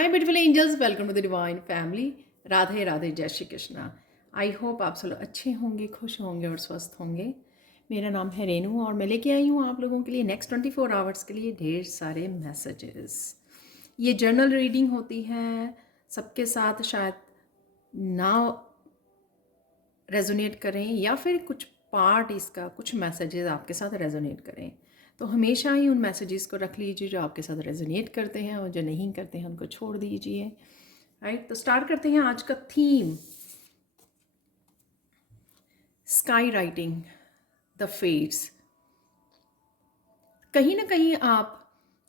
Hi beautiful angels, welcome to the divine family. Radhe Radhe, जय Shri Krishna. I hope आप सब लोग अच्छे होंगे, खुश होंगे और स्वस्थ होंगे। मेरा नाम है रेनू और मैं लेके आई हूँ आप लोगों के लिए नेक्स्ट 24 आवर्स के लिए ढेर सारे मैसेजेस। ये जर्नल रीडिंग होती है, सबके साथ शायद ना रेजोनेट करें या फिर कुछ पार्ट इसका, कुछ मैसेजेस आपके साथ रेजोनेट करें। तो हमेशा ही उन मैसेजेस को रख लीजिए जो आपके साथ रेजोनेट करते हैं, और जो नहीं करते हैं उनको छोड़ दीजिए। राइट, तो स्टार्ट करते हैं आज का theme, sky writing the fates. कहीं ना कहीं आप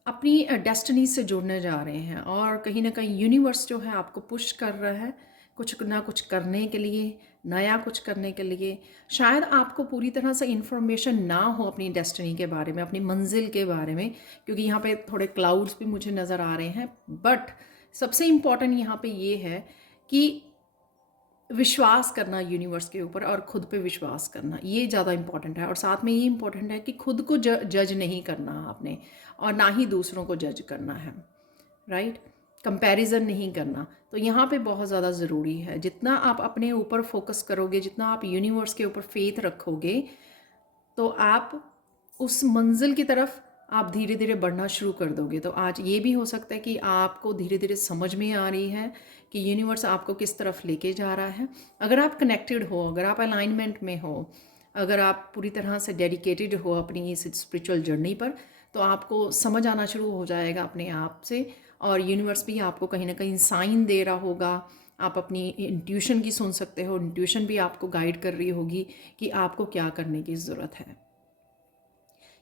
अपनी डेस्टिनी से जुड़ने जा रहे हैं और कहीं ना कहीं यूनिवर्स जो है आपको पुश कर रहा है कुछ ना कुछ करने के लिए, नया कुछ करने के लिए। शायद आपको पूरी तरह से इन्फॉर्मेशन ना हो अपनी डेस्टिनी के बारे में, अपनी मंजिल के बारे में, क्योंकि यहाँ पे थोड़े क्लाउड्स भी मुझे नज़र आ रहे हैं। बट सबसे इम्पॉर्टेंट यहाँ पे ये है कि विश्वास करना यूनिवर्स के ऊपर और ख़ुद पे विश्वास करना, ये ज़्यादा इम्पॉर्टेंट है। और साथ में ये इम्पॉर्टेंट है कि खुद को जज नहीं करना आपने, और ना ही दूसरों को जज करना है। राइट, कंपैरिजन नहीं करना। तो यहाँ पे बहुत ज़्यादा ज़रूरी है, जितना आप अपने ऊपर फोकस करोगे, जितना आप यूनिवर्स के ऊपर फेथ रखोगे, तो आप उस मंजिल की तरफ आप धीरे धीरे बढ़ना शुरू कर दोगे। तो आज ये भी हो सकता है कि आपको धीरे धीरे समझ में आ रही है कि यूनिवर्स आपको किस तरफ लेके जा रहा है। अगर आप कनेक्टेड हो, अगर आप अलाइनमेंट में हो, अगर आप पूरी तरह से डेडिकेटेड हो अपनी इस स्पिरिचुअल जर्नी पर, तो आपको समझ आना शुरू हो जाएगा अपने आप से। और यूनिवर्स भी आपको कहीं ना कहीं साइन दे रहा होगा। आप अपनी इंट्यूशन की सुन सकते हो, इंट्यूशन भी आपको गाइड कर रही होगी कि आपको क्या करने की ज़रूरत है।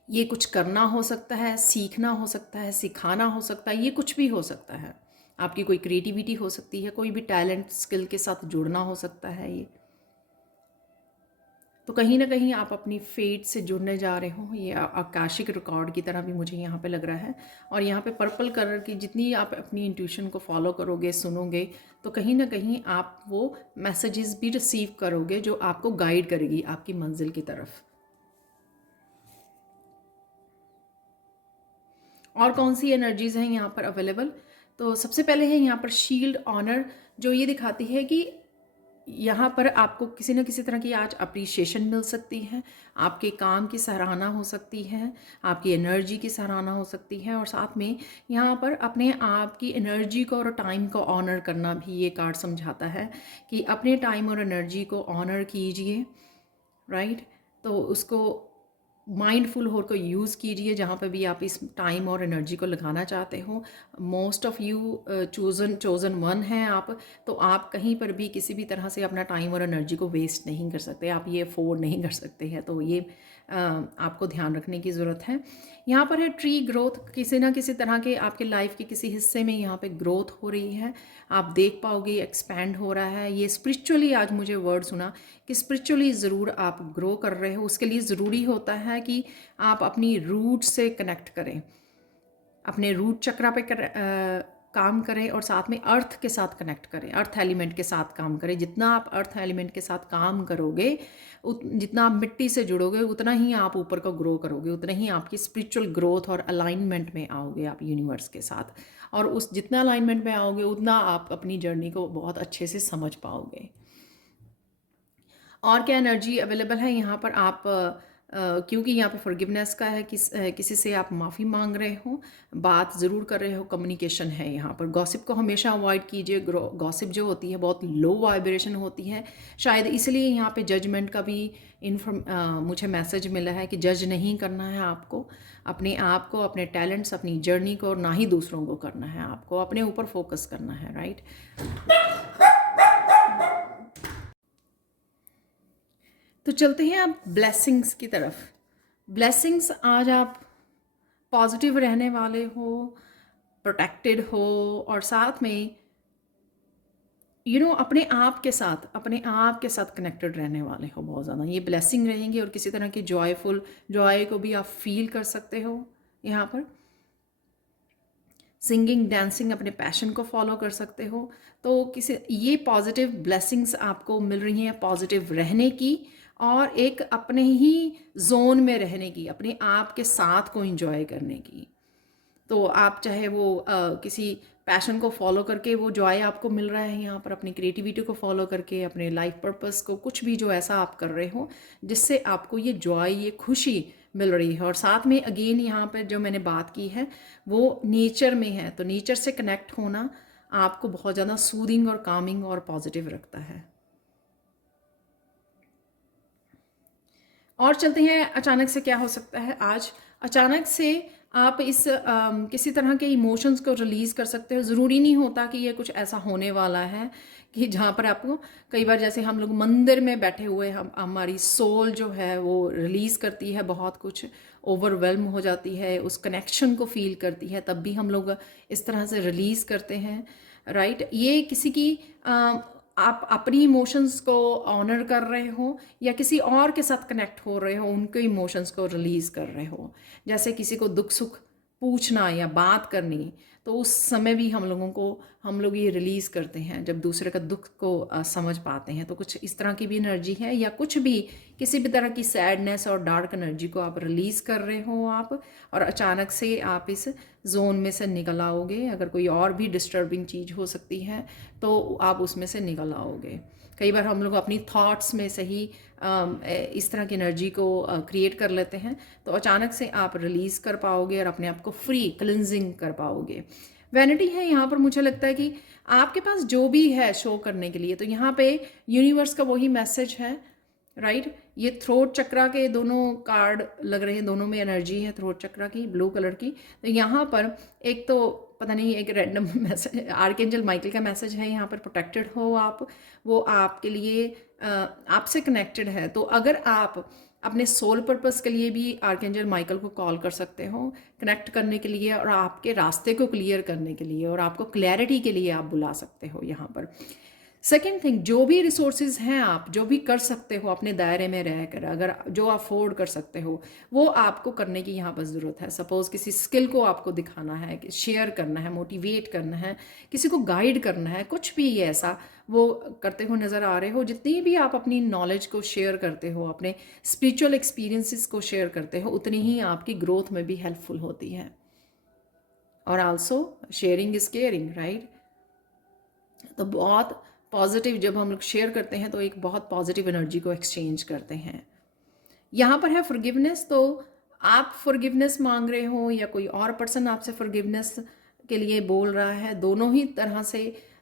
ये कुछ करना हो सकता है, सीखना हो सकता है, सिखाना हो सकता है, ये कुछ भी हो सकता है। आपकी कोई क्रिएटिविटी हो सकती है, कोई भी टैलेंट स्किल के साथ जुड़ना हो सकता है ये। तो कहीं ना कहीं आप अपनी फेट से जुड़ने जा रहे हो, ये आकाशिक रिकॉर्ड की तरह भी मुझे यहाँ पे लग रहा है। और यहाँ पे पर्पल कलर की जितनी आप अपनी इंट्यूशन को फॉलो करोगे, सुनोगे, तो कहीं ना कहीं आप वो मैसेजेस भी रिसीव करोगे जो आपको गाइड करेगी आपकी मंजिल की तरफ। और कौन सी एनर्जीज़ हैं यहाँ पर अवेलेबल? तो सबसे पहले है यहाँ पर शील्ड ऑनर, जो ये दिखाती है कि यहाँ पर आपको किसी न किसी तरह की आज अप्रिशिएशन मिल सकती है, आपके काम की सराहना हो सकती है, आपकी एनर्जी की सराहना हो सकती है। और साथ में यहाँ पर अपने आप की एनर्जी को और टाइम को ऑनर करना भी ये कार्ड समझाता है कि अपने टाइम और एनर्जी को ऑनर कीजिए। राइट, तो उसको माइंडफुल होकर यूज़ कीजिए जहाँ पे भी आप इस टाइम और एनर्जी को लगाना चाहते हो। Most of you chosen one हैं आप, तो आप कहीं पर भी किसी भी तरह से अपना टाइम और एनर्जी को वेस्ट नहीं कर सकते, आप ये अफोर्ड नहीं कर सकते हैं। तो ये आपको ध्यान रखने की ज़रूरत है। यहाँ पर है ट्री ग्रोथ, किसी ना किसी तरह के आपके लाइफ के किसी हिस्से में यहाँ पे ग्रोथ हो रही है, आप देख पाओगे एक्सपैंड हो रहा है। ये स्पिरिचुअली आज मुझे वर्ड सुना कि स्पिरिचुअली ज़रूर आप ग्रो कर रहे हो। उसके लिए ज़रूरी होता है कि आप अपनी रूट से कनेक्ट करें, अपने रूट चक्रा पे काम करें, और साथ में अर्थ के साथ कनेक्ट करें, अर्थ एलिमेंट के साथ काम करें। जितना आप अर्थ एलिमेंट के साथ काम करोगे, जितना आप मिट्टी से जुड़ोगे, उतना ही आप ऊपर को ग्रो करोगे, उतना ही आपकी स्पिरिचुअल ग्रोथ और अलाइनमेंट में आओगे आप यूनिवर्स के साथ। और उस जितना अलाइनमेंट में आओगे उतना आप अपनी जर्नी को बहुत अच्छे से समझ पाओगे। और क्या एनर्जी अवेलेबल है यहाँ पर? आप क्योंकि यहाँ पे फॉरगिवनेस का है, किसी से आप माफ़ी मांग रहे हो, बात ज़रूर कर रहे हो, कम्युनिकेशन है यहाँ पर। गॉसिप को हमेशा अवॉइड कीजिए। गॉसिप जो होती है बहुत लो वाइब्रेशन होती है, शायद इसलिए यहाँ पे जजमेंट का भी मुझे मैसेज मिला है कि जज नहीं करना है आपको, अपने आप को, अपने टैलेंट्स, अपनी जर्नी को, और ना ही दूसरों को करना है, आपको अपने ऊपर फोकस करना है। राइट, तो चलते हैं आप ब्लेसिंग्स की तरफ। ब्लेसिंग्स, आज आप पॉजिटिव रहने वाले हो, प्रोटेक्टेड हो, और साथ में अपने आप के साथ कनेक्टेड रहने वाले हो बहुत ज़्यादा। ये ब्लेसिंग रहेंगी, और किसी तरह की जॉय को भी आप फील कर सकते हो यहाँ पर। सिंगिंग, डांसिंग, अपने पैशन को फॉलो कर सकते हो। तो ये पॉजिटिव ब्लेसिंग्स आपको मिल रही हैं, पॉजिटिव रहने की, और एक अपने ही जोन में रहने की, अपने आप के साथ को एंजॉय करने की। तो आप चाहे वो किसी पैशन को फॉलो करके वो जॉय आपको मिल रहा है यहाँ पर, अपनी क्रिएटिविटी को फॉलो करके, अपने लाइफ पर्पस को, कुछ भी जो ऐसा आप कर रहे हो जिससे आपको ये जॉय, ये खुशी मिल रही है। और साथ में अगेन यहाँ पर जो मैंने बात की है वो नेचर में है, तो नेचर से कनेक्ट होना आपको बहुत ज़्यादा सूदिंग और कामिंग और पॉजिटिव रखता है। और चलते हैं अचानक से क्या हो सकता है आज। अचानक से आप इस किसी तरह के इमोशंस को रिलीज़ कर सकते हो। ज़रूरी नहीं होता कि ये कुछ ऐसा होने वाला है कि जहाँ पर आपको, कई बार जैसे हम लोग मंदिर में बैठे हुए, हम हमारी सोल जो है वो रिलीज़ करती है बहुत कुछ, ओवरवेल्म हो जाती है, उस कनेक्शन को फील करती है, तब भी हम लोग इस तरह से रिलीज़ करते हैं, राइट। ये किसी की आप अपनी इमोशंस को ऑनर कर रहे हो या किसी और के साथ कनेक्ट हो रहे हो, उनके इमोशंस को रिलीज़ कर रहे हो। जैसे किसी को दुख सुख पूछना या बात करनी, तो उस समय भी हम लोग ये रिलीज़ करते हैं जब दूसरे का दुख को समझ पाते हैं। तो कुछ इस तरह की भी एनर्जी है, या कुछ भी किसी भी तरह की सैडनेस और डार्क एनर्जी को आप रिलीज़ कर रहे हो आप, और अचानक से आप इस जोन में से निकल आओगे। अगर कोई और भी डिस्टर्बिंग चीज़ हो सकती है तो आप उसमें से निकल आओगे। कई बार हम लोग अपनी थॉट्स में से ही इस तरह की एनर्जी को क्रिएट कर लेते हैं, तो अचानक से आप रिलीज़ कर पाओगे और अपने आप को फ्री क्लिनजिंग कर पाओगे। वैनिटी है यहाँ पर, मुझे लगता है कि आपके पास जो भी है शो करने के लिए, तो यहाँ पे यूनिवर्स का वही मैसेज है, राइट। ये थ्रोट चक्रा के दोनों कार्ड लग रहे हैं, दोनों में एनर्जी है थ्रोट चक्रा की, ब्लू कलर की। तो यहाँ पर एक तो पता नहीं, एक रैंडम मैसेज, आर्कएंजल माइकल का मैसेज है यहाँ पर, प्रोटेक्टेड हो आप, वो आपके लिए आपसे कनेक्टेड है। तो अगर आप अपने सोल पर्पस के लिए भी आर्कएंजल माइकल को कॉल कर सकते हो, कनेक्ट करने के लिए और आपके रास्ते को क्लियर करने के लिए, और आपको क्लैरिटी के लिए आप बुला सकते हो यहाँ पर। सेकेंड थिंग, जो भी रिसोर्सेज हैं, आप जो भी कर सकते हो अपने दायरे में रहकर, अगर जो अफोर्ड कर सकते हो वो आपको करने की यहाँ पर ज़रूरत है। सपोज़ किसी स्किल को आपको दिखाना है, शेयर करना है, मोटिवेट करना है, किसी को गाइड करना है, कुछ भी ऐसा वो करते हो नज़र आ रहे हो। जितनी भी आप अपनी नॉलेज को शेयर करते हो, अपने स्पिरिचुअल एक्सपीरियंसेस को शेयर करते हो, उतनी ही आपकी ग्रोथ में भी हेल्पफुल होती है। और also sharing is caring, right. तो बहुत पॉजिटिव, जब हम लोग शेयर करते हैं तो एक बहुत पॉजिटिव एनर्जी को एक्सचेंज करते हैं। यहाँ पर है फॉरगिवनेस, तो आप फॉरगिवनेस मांग रहे हो या कोई और पर्सन आपसे फॉरगिवनेस के लिए बोल रहा है, दोनों ही तरह से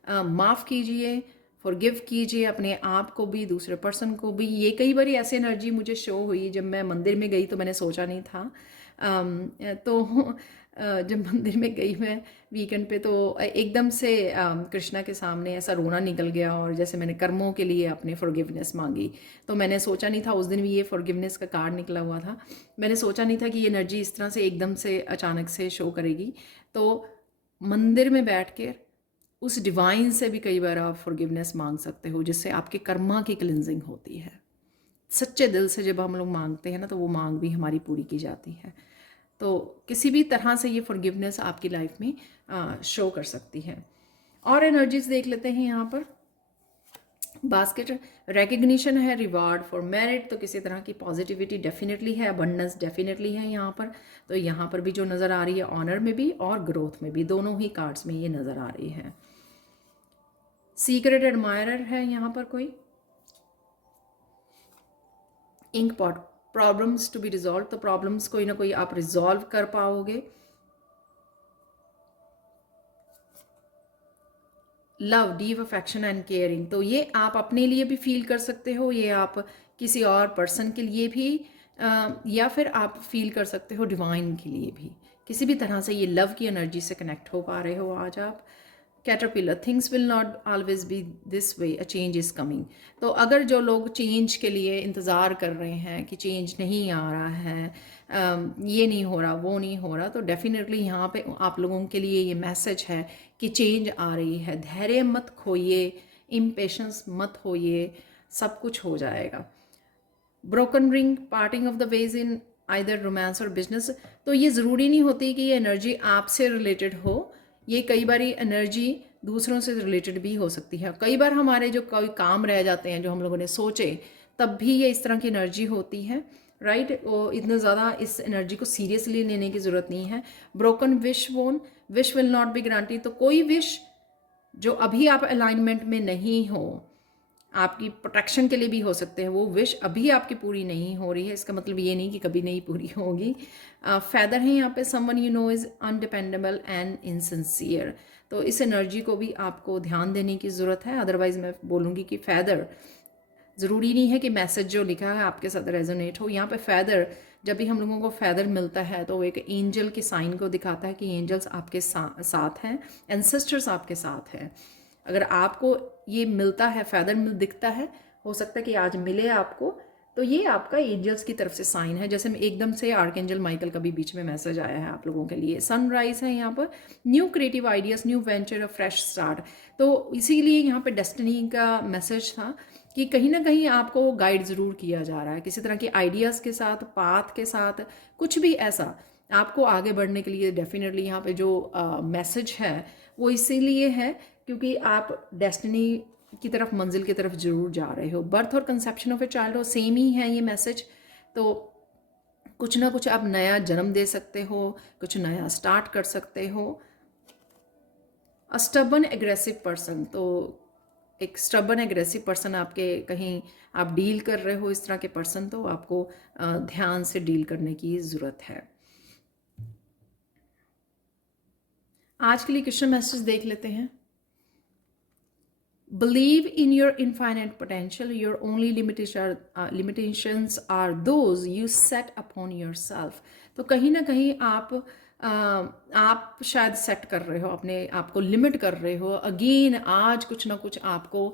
माफ़ कीजिए, फॉरगिव कीजिए अपने आप को भी, दूसरे पर्सन को भी। ये कई बार ऐसी एनर्जी मुझे शो हुई जब मैं मंदिर में गई, तो मैंने सोचा नहीं था। तो जब मंदिर में गई मैं वीकेंड पे, तो एकदम से कृष्णा के सामने ऐसा रोना निकल गया, और जैसे मैंने कर्मों के लिए अपने फॉरगिवनेस मांगी। तो मैंने सोचा नहीं था, उस दिन भी ये फॉरगिवनेस का कार्ड निकला हुआ था, मैंने सोचा नहीं था कि ये एनर्जी इस तरह से एकदम से अचानक से शो करेगी। तो मंदिर में बैठ कर उस डिवाइन से भी कई बार आप फॉरगिवनेस मांग सकते हो, जिससे आपके कर्मा की क्लिनजिंग होती है। सच्चे दिल से जब हम लोग मांगते हैं ना, तो वो मांग भी हमारी पूरी की जाती है। तो किसी भी तरह से ये फॉरगिवनेस आपकी लाइफ में शो कर सकती है। और एनर्जीज देख लेते हैं यहाँ पर। बास्केट रिकग्निशन है, रिवार्ड फॉर मेरिट, तो किसी तरह की पॉजिटिविटी डेफिनेटली है, अबंडेंस डेफिनेटली है यहाँ पर। तो यहाँ पर भी जो नज़र आ रही है, ऑनर में भी और ग्रोथ में भी, दोनों ही कार्ड्स में ये नज़र आ रही है। सीक्रेट एडमायरर है यहाँ पर कोई। Ink pot, problems to be resolve, तो प्रॉब्लम्स कोई ना कोई आप रिजॉल्व कर पाओगे। Love, deep affection and caring, तो ये आप अपने लिए भी फील कर सकते हो, ये आप किसी और पर्सन के लिए भी या फिर आप फील कर सकते हो डिवाइन के लिए भी। किसी भी तरह से ये लव की एनर्जी से कनेक्ट हो पा रहे हो आज आप। Caterpillar, things will not always be this way, a change is coming. तो अगर जो लोग चेंज के लिए इंतज़ार कर रहे हैं कि चेंज नहीं आ रहा है, ये नहीं हो रहा, वो नहीं हो रहा, तो डेफिनेटली यहाँ पे आप लोगों के लिए ये मैसेज है कि चेंज आ रही है। धैर्य मत खोइए, इम्पेशंस मत होइए, सब कुछ हो जाएगा। Broken ring, parting of the ways in either romance और बिजनेस, तो ये ज़रूरी नहीं होती कि ये एनर्जी आपसे रिलेटेड हो, ये कई बार एनर्जी दूसरों से रिलेटेड भी हो सकती है। कई बार हमारे जो कोई काम रह जाते हैं जो हम लोगों ने सोचे, तब भी ये इस तरह की एनर्जी होती है। राइट। वो इतना ज़्यादा इस एनर्जी को सीरियसली लेने की ज़रूरत नहीं है। ब्रोकन विश वोन, wish will not be granted. तो कोई विश जो अभी आप अलाइनमेंट में नहीं हो, आपकी प्रोटेक्शन के लिए भी हो सकते हैं, वो विश अभी आपकी पूरी नहीं हो रही है, इसका मतलब ये नहीं कि कभी नहीं पूरी होगी। फैदर है यहाँ पे, someone you know is undependable and insincere. तो इस एनर्जी को भी आपको ध्यान देने की ज़रूरत है। अदरवाइज़ मैं बोलूँगी कि फैदर, ज़रूरी नहीं है कि मैसेज जो लिखा है आपके साथ रेजोनेट हो। यहाँ पे फैदर, जब भी हम लोगों को फैदर मिलता है तो वो एक एंजल के साइन को दिखाता है कि एंजल्स आपके साथ हैं, एंसेस्टर्स आपके साथ हैं। अगर आपको ये मिलता है, फैदर मिल दिखता है, हो सकता है कि आज मिले आपको, तो ये आपका एंजल्स की तरफ से साइन है। जैसे एकदम से आर्कएंजल माइकल का भी बीच में मैसेज आया है आप लोगों के लिए। सनराइज है यहाँ पर, new creative ideas, new venture, अ फ्रेश स्टार्ट। तो इसीलिए यहाँ पे डेस्टिनी का मैसेज था कि कहीं ना कहीं आपको गाइड ज़रूर किया जा रहा है किसी तरह के आइडियाज़ के साथ, पाथ के साथ, कुछ भी ऐसा आपको आगे बढ़ने के लिए। डेफिनेटली यहाँ पे जो मैसेज है वो इसीलिए है क्योंकि आप डेस्टिनी की तरफ, मंजिल की तरफ जरूर जा रहे हो। बर्थ और कंसेप्शन ऑफ ए चाइल्ड हो, सेम ही है ये मैसेज। तो कुछ ना कुछ आप नया जन्म दे सकते हो, कुछ नया स्टार्ट कर सकते हो। अ स्टबन एग्रेसिव पर्सन, तो एक स्टबन एग्रेसिव पर्सन आपके कहीं आप डील कर रहे हो इस तरह के पर्सन, तो आपको ध्यान से डील करने की ज़रूरत है। आज के लिए क्वेश्चन मैसेज देख लेते हैं। Believe in your infinite potential. Your only limitations are those you set upon yourself. तो कहीं ना कहीं आप शायद सेट कर रहे हो, अपने आप को लिमिट कर रहे हो। अगेन आज कुछ ना कुछ आपको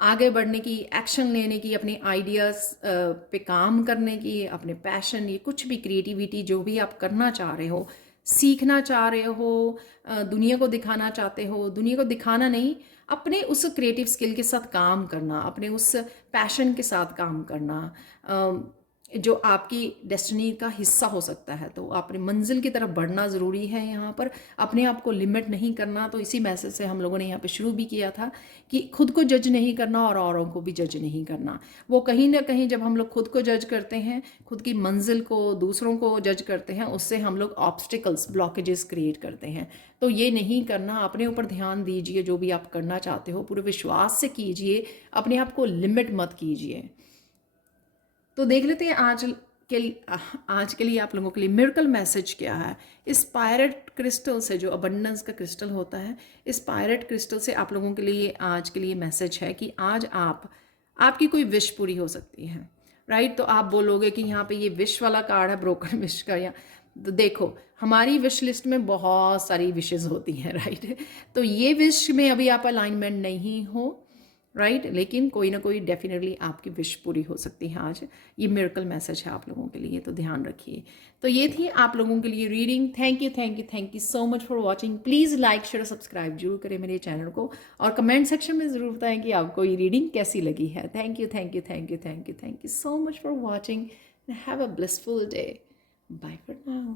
आगे बढ़ने की, एक्शन लेने की, अपने आइडियाज़ पे काम करने की, अपने पैशन, ये कुछ भी क्रिएटिविटी जो भी आप करना चाह रहे हो, सीखना चाह रहे हो, दुनिया को दिखाना चाहते हो, दुनिया को दिखाना नहीं, अपने उस क्रिएटिव स्किल के साथ काम करना, अपने उस पैशन के साथ काम करना, जो आपकी डेस्टिनी का हिस्सा हो सकता है। तो अपनी मंजिल की तरफ बढ़ना ज़रूरी है यहाँ पर, अपने आप को लिमिट नहीं करना। तो इसी मैसेज से हम लोगों ने यहाँ पे शुरू भी किया था कि खुद को जज नहीं करना और औरों को भी जज नहीं करना। वो कहीं ना कहीं जब हम लोग खुद को जज करते हैं, खुद की मंजिल को, दूसरों को जज करते हैं, उससे हम लोग ऑब्स्टिकल्स, ब्लॉकेजेस क्रिएट करते हैं। तो ये नहीं करना, अपने ऊपर ध्यान दीजिए। जो भी आप करना चाहते हो पूरे विश्वास से कीजिए, अपने आप को लिमिट मत कीजिए। तो देख लेते हैं आज के लिए आप लोगों के लिए मिरेकल मैसेज क्या है। इस पायरेट क्रिस्टल से, जो अबंडेंस का क्रिस्टल होता है, इस पायरेट क्रिस्टल से आप लोगों के लिए आज के लिए मैसेज है कि आज आपकी कोई विश पूरी हो सकती है। राइट। तो आप बोलोगे कि यहाँ पे ये विश वाला कार्ड है, ब्रोकन विश का। या तो देखो, हमारी विश लिस्ट में बहुत सारी विशेज़ होती हैं। राइट। तो ये विश में अभी आप अलाइनमेंट नहीं हो, राइट, लेकिन कोई ना कोई डेफिनेटली आपकी विश पूरी हो सकती है आज। ये मिरेकल मैसेज है आप लोगों के लिए, तो ध्यान रखिए। तो ये थी आप लोगों के लिए reading. Thank you, thank you, thank you so much for watching. Please like, share, subscribe जरूर करें मेरे चैनल को, और कमेंट सेक्शन में ज़रूर बताएं कि आपको ये रीडिंग कैसी लगी है। Thank you, thank you, thank you, thank you, thank you so much for watching. Have a blissful day. Bye for now.